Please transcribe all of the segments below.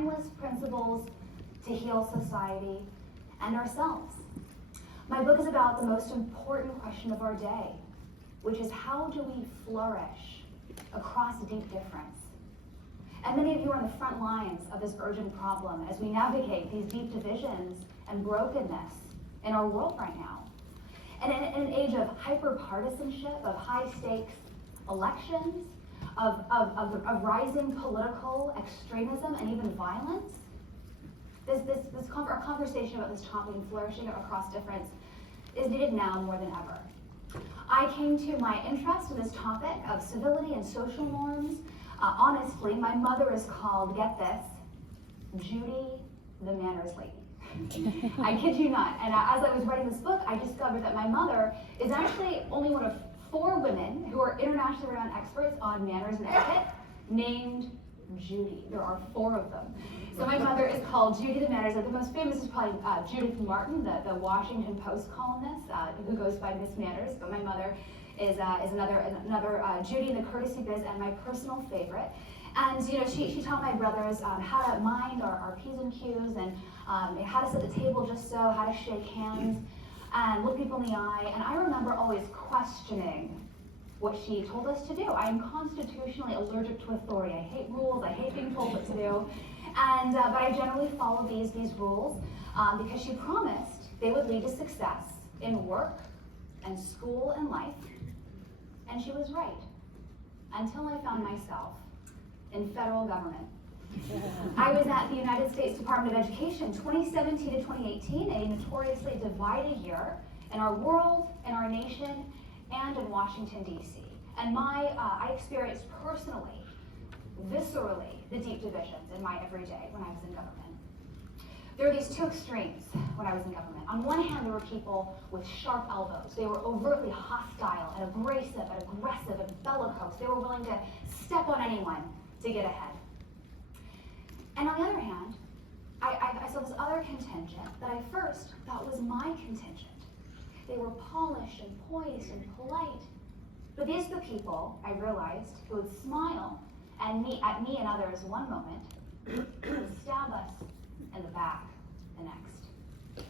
timeless principles to heal society and ourselves. My book is about the most important question of our day, which is how do we flourish across deep difference? And many of you are on the front lines of this urgent problem as we navigate these deep divisions and brokenness in our world right now. And in an age of hyper-partisanship, of high-stakes elections, of rising political extremism and even violence, our conversation about this topic and flourishing across difference is needed now more than ever. I came to my interest in this topic of civility and social norms. Honestly, my mother is called, get this, Judy the Manners Lady. I kid you not. And as I was writing this book, I discovered that my mother is actually only one of 4 women who are internationally renowned experts on manners and etiquette named Judy. There are 4 of them. So my mother is called Judy the Manners. The most famous is probably Judith Martin, the Washington Post columnist who goes by Miss Manners. But my mother is another Judy in the courtesy biz and my personal favorite. And she taught my brothers how to mind our P's and Q's and how to set the table just so, how to shake hands and look people in the eye. And I remember always questioning what she told us to do. I am constitutionally allergic to authority. I hate rules. I hate being told what to do. And but I generally follow these rules because she promised they would lead to success in work and school and life. And she was right, until I found myself in federal government. I was at the United States Department of Education 2017 to 2018, a notoriously divided year in our world, in our nation, and in Washington, D.C. And I experienced personally, viscerally, the deep divisions in my everyday when I was in government. There are these 2 extremes when I was in government. On one hand, there were people with sharp elbows. They were overtly hostile and abrasive and aggressive and bellicose. They were willing to step on anyone to get ahead. And on the other hand, I saw this other contingent that I first thought was my contingent. They were polished and poised and polite. But these are the people, I realized, who would smile at me and others one moment, and stab us in the back the next.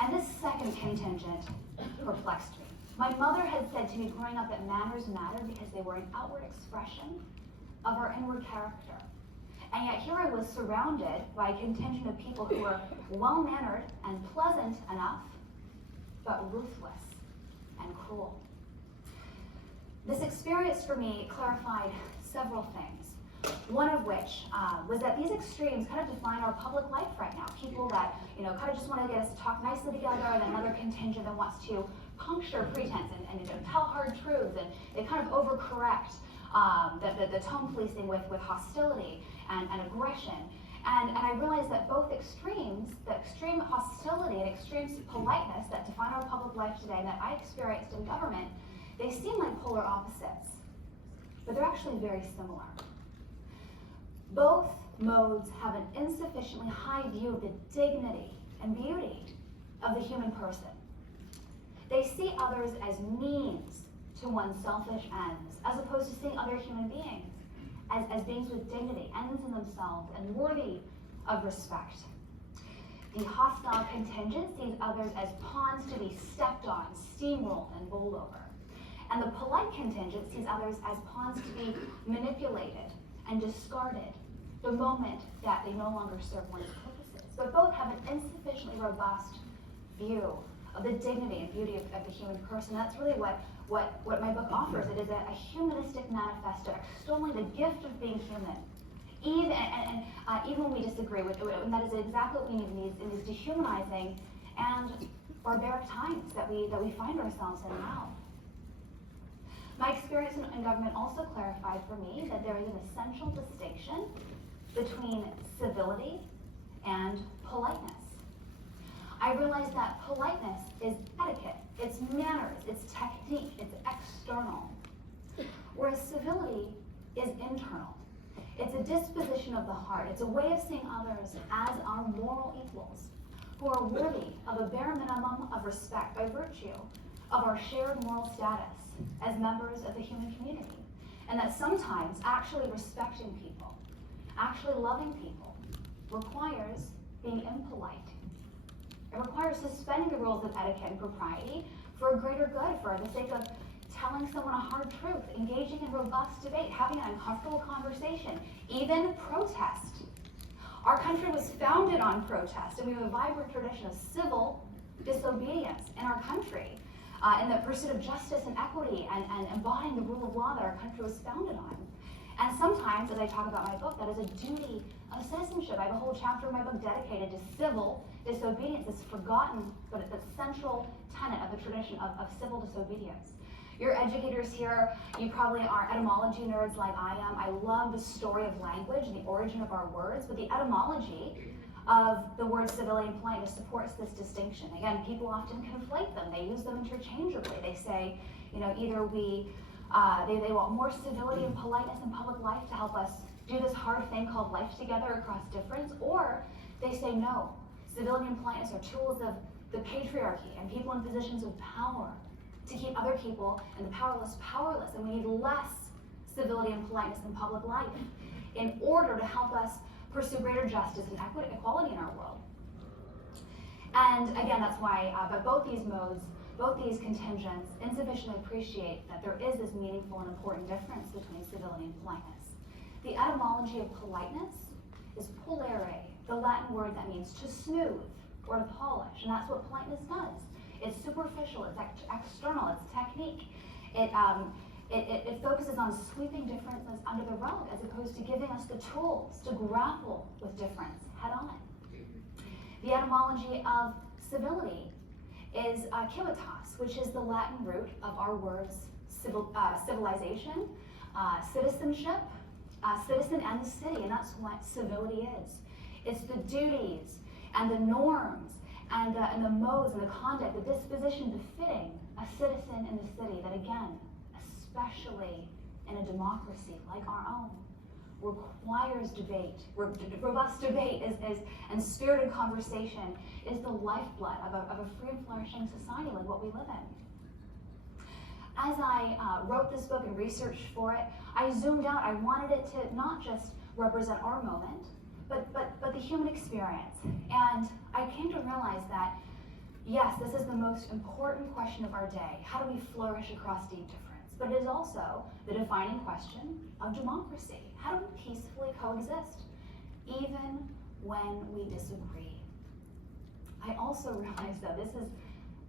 And this second contingent perplexed me. My mother had said to me growing up that manners mattered because they were an outward expression of our inward character. And yet here I was surrounded by a contingent of people who were well-mannered and pleasant enough, but ruthless and cruel. This experience for me clarified several things. One of which was that these extremes kind of define our public life right now. People that kind of just want to get us to talk nicely together, and another contingent that wants to puncture pretense and tell hard truths, and they kind of overcorrect the tone policing with hostility and aggression. And I realized that both extremes, the extreme hostility and extreme politeness that define our public life today and that I experienced in government, they seem like polar opposites, but they're actually very similar. Both modes have an insufficiently high view of the dignity and beauty of the human person. They see others as means to one's selfish ends, as opposed to seeing other human beings as beings with dignity, ends in themselves, and worthy of respect. The hostile contingent sees others as pawns to be stepped on, steamrolled, and bowled over. And the polite contingent sees others as pawns to be manipulated and discarded the moment that they no longer serve one's purposes. But both have an insufficiently robust view of the dignity and beauty of the human person. That's really what my book offers. It is a humanistic manifesto extolling the gift of being human, even when we disagree with it. And that is exactly what we need in these dehumanizing and barbaric times that we find ourselves in now. My experience in government also clarified for me that there is an essential distinction between civility and politeness. I realized that politeness is etiquette, it's manners, it's technique, it's external, whereas civility is internal. It's a disposition of the heart. It's a way of seeing others as our moral equals, who are worthy of a bare minimum of respect by virtue of our shared moral status as members of the human community. And that sometimes actually respecting people, actually loving people, requires being impolite. It requires suspending the rules of etiquette and propriety for a greater good, for the sake of telling someone a hard truth, engaging in robust debate, having an uncomfortable conversation, even protest. Our country was founded on protest, and we have a vibrant tradition of civil disobedience in our country, in the pursuit of justice and equity and embodying the rule of law that our country was founded on. And sometimes, as I talk about my book, that is a duty of citizenship. I have a whole chapter in my book dedicated to civil disobedience. It's forgotten, but it's a central tenet of the tradition of civil disobedience. Your educators here, you probably are etymology nerds like I am. I love the story of language and the origin of our words, but the etymology of the word civility and politeness supports this distinction. Again, people often conflate them. They use them interchangeably. They say, either they want more civility and politeness in public life to help us do this hard thing called life together across difference, or they say no. Civility and politeness are tools of the patriarchy and people in positions of power to keep other people and the powerless powerless, and we need less civility and politeness in public life in order to help us pursue greater justice and equality in our world. And again, that's why, but both these modes, both these contingents insufficiently appreciate that there is this meaningful and important difference between civility and politeness. The etymology of politeness is polare, the Latin word that means to smooth or to polish, and that's what politeness does. It's superficial, it's external, it's technique. It focuses on sweeping differences under the rug as opposed to giving us the tools to grapple with difference head on. The etymology of civility is civitas, which is the Latin root of our words civilization, citizenship, citizen and the city, and that's what civility is. It's the duties and the norms and the modes and the conduct, the disposition befitting a citizen in the city that, again, especially in a democracy like our own, requires debate. Robust debate and spirited conversation is the lifeblood of a free and flourishing society like what we live in. As I wrote this book and researched for it, I zoomed out. I wanted it to not just represent our moment, but the human experience. And I came to realize that, yes, this is the most important question of our day. How do we flourish across deep difference? But it is also the defining question of democracy. How do we peacefully coexist, even when we disagree? I also realized that this is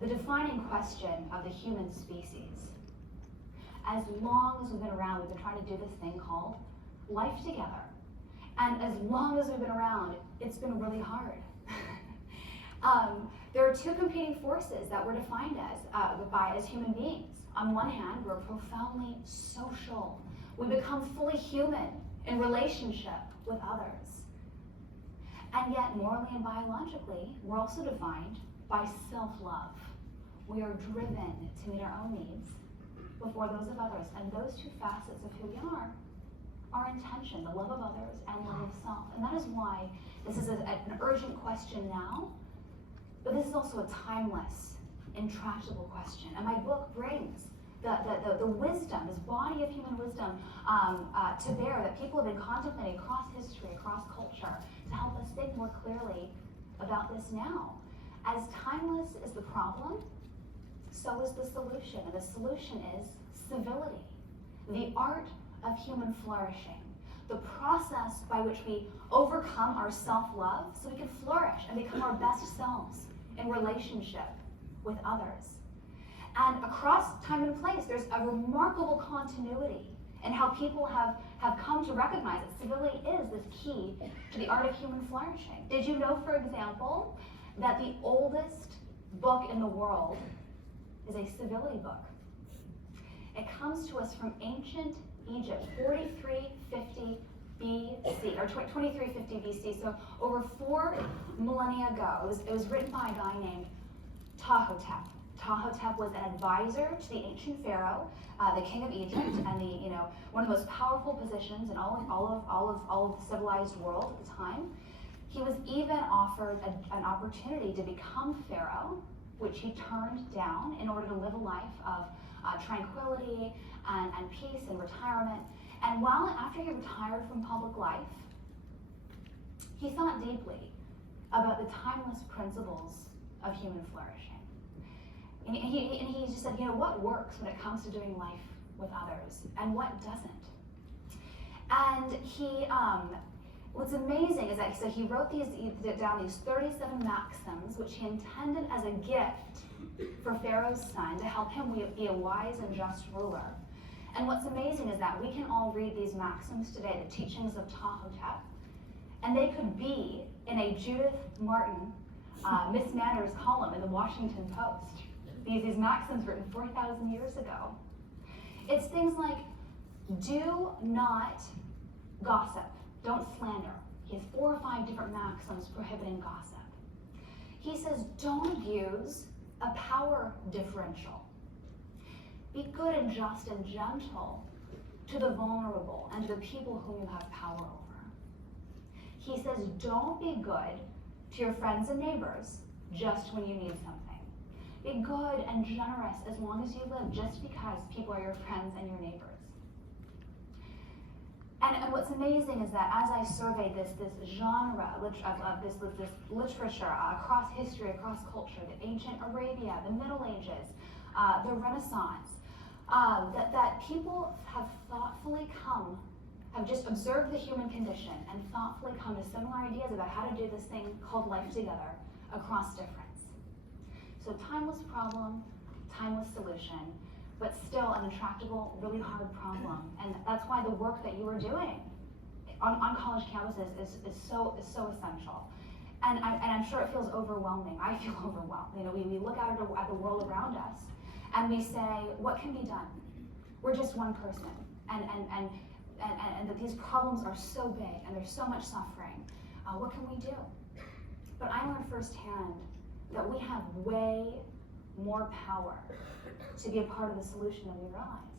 the defining question of the human species. As long as we've been around, we've been trying to do this thing called life together. And as long as we've been around, it's been really hard. There are two competing forces that we're defined as human beings. On one hand, we're profoundly social. We become fully human in relationship with others. And yet, morally and biologically, we're also defined by self-love. We are driven to meet our own needs before those of others. And those two facets of who we are intention, the love of others and the love of self. And that is why this is an urgent question now, but this is also a timeless, intractable question. And my book brings the wisdom, this body of human wisdom to bear that people have been contemplating across history, across culture, to help us think more clearly about this now. As timeless is the problem, so is the solution. And the solution is civility, the art of human flourishing, the process by which we overcome our self-love so we can flourish and become our best selves in relationship with others. And across time and place, there's a remarkable continuity in how people have come to recognize that civility is this key to the art of human flourishing. Did you know, for example, that the oldest book in the world is a civility book? It comes to us from ancient Egypt, 4350 BC, or 2350 BC, so over 4 millennia ago. It was written by a guy named Ptahhotep. Ptahhotep was an advisor to the ancient pharaoh, the king of Egypt, and one of the most powerful positions in all of the civilized world at the time. He was even offered an opportunity to become pharaoh, which he turned down in order to live a life of tranquility and peace and retirement. And after he retired from public life, he he thought deeply about the timeless principles of human flourishing. And he just said, what works when it comes to doing life with others, and what doesn't? And what's amazing is that he wrote down these 37 maxims, which he intended as a gift for Pharaoh's son to help him be a wise and just ruler. And what's amazing is that we can all read these maxims today, the teachings of Ptahhotep, and they could be in a Judith Martin Miss Manners column in the Washington Post. These maxims written 4,000 years ago. It's things like, do not gossip, don't slander. He has 4 or 5 different maxims prohibiting gossip. He says, don't abuse a power differential. Be good and just and gentle to the vulnerable and to the people whom you have power over. He says, don't be good to your friends and neighbors just when you need something. Be good and generous as long as you live, just because people are your friends and your neighbors. And what's amazing is that as I surveyed this genre of this literature across history, across culture, the ancient Arabia, the Middle Ages, the Renaissance, that people have just observed the human condition and thoughtfully come to similar ideas about how to do this thing called life together across difference. So timeless problem, timeless solution, but still an intractable, really hard problem. And that's why the work that you are doing on college campuses is so essential. And I'm sure it feels overwhelming. I feel overwhelmed. We look out at the world around us and we say, what can be done? We're just one person. And that these problems are so big and there's so much suffering. What can we do? But I learned firsthand that we have way more power to be a part of the solution than we realize.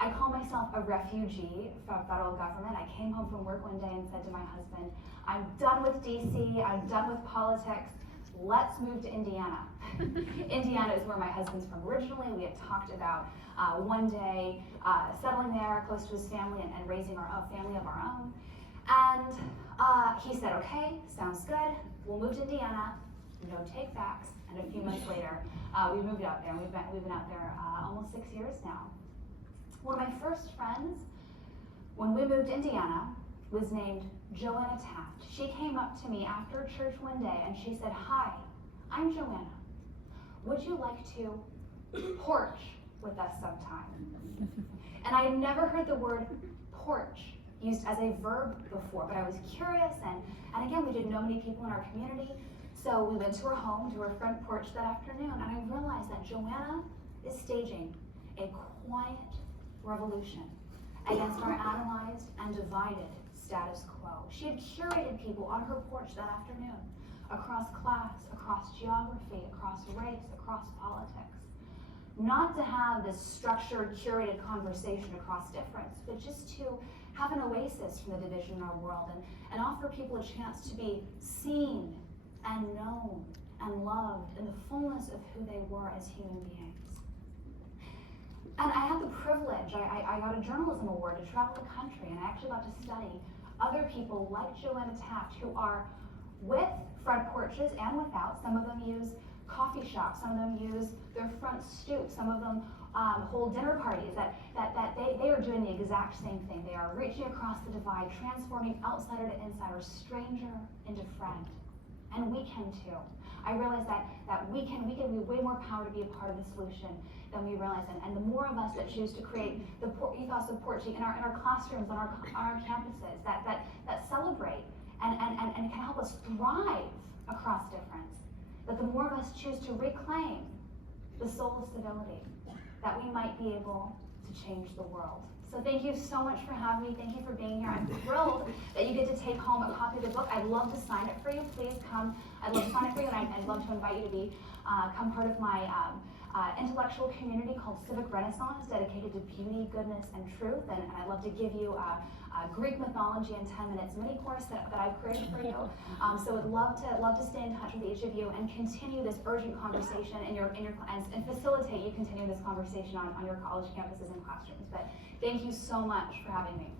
I call myself a refugee from federal government. I came home from work one day and said to my husband, I'm done with DC, I'm done with politics, let's move to Indiana. Indiana is where my husband's from originally. We had talked about one day settling there close to his family and raising our family of our own. And he said, okay, sounds good, we'll move to Indiana, no take backs. And a few months later, we moved out there, and we've been out there almost 6 years now. One of my first friends, when we moved to Indiana, was named Joanna Taft. She came up to me after church one day and she said, hi, I'm Joanna. Would you like to porch with us sometime? And I had never heard the word porch used as a verb before, but I was curious, and again, we didn't know many people in our community. So we went to her home, to her front porch that afternoon, and I realized that Joanna is staging a quiet revolution against our atomized and divided status quo. She had curated people on her porch that afternoon, across class, across geography, across race, across politics. Not to have this structured, curated conversation across difference, but just to have an oasis from the division in our world and offer people a chance to be seen and known and loved in the fullness of who they were as human beings. And I had the privilege, I got a journalism award to travel the country, and I actually got to study other people like Joanna Taft who are with front porches and without. Some of them use coffee shops, some of them use their front stoop, some of them hold dinner parties, that they are doing the exact same thing. They are reaching across the divide, transforming outsider to insider, stranger into friend. And we can too. I realize that we can be way more power to be a part of the solution than we realize. And the more of us that choose to create the ethos of porching in our classrooms, on our campuses, that celebrate and can help us thrive across difference, that the more of us choose to reclaim the soul of civility, that we might be able to change the world. So thank you so much for having me. Thank you for being here. I'm thrilled that you get to take home a copy of the book. I'd love to sign it for you. Please come. I'd love to sign it for you, and I'd love to invite you to become part of my intellectual community called Civic Renaissance, dedicated to beauty, goodness, and truth. And I'd love to give you a Greek mythology in 10 minutes mini course that I've created for you. So I'd love to stay in touch with each of you and continue this urgent conversation and facilitate you continue this conversation on your college campuses and classrooms. But thank you so much for having me.